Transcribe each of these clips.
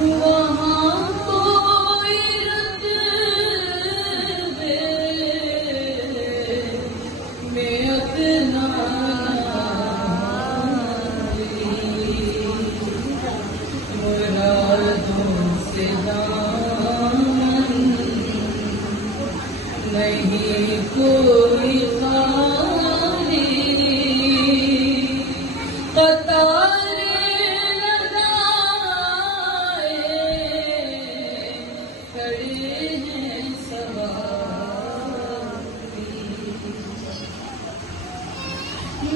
वहाँ कोई रत दे मैं अपना मुरादों से दामन नहीं कोई खाली कतारे लगाए खड़े हैं सवारी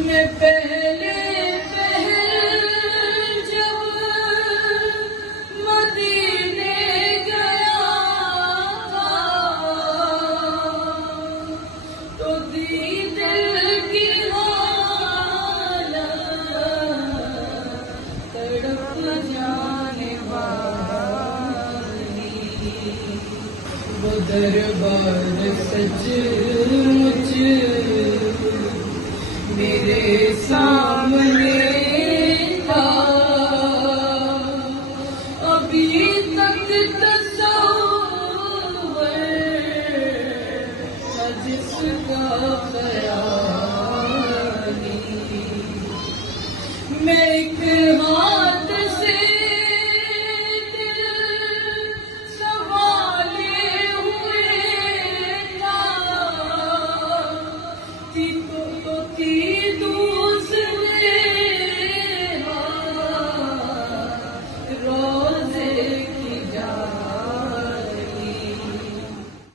मैं पहले वो दरबार सचमुच मेरे सामने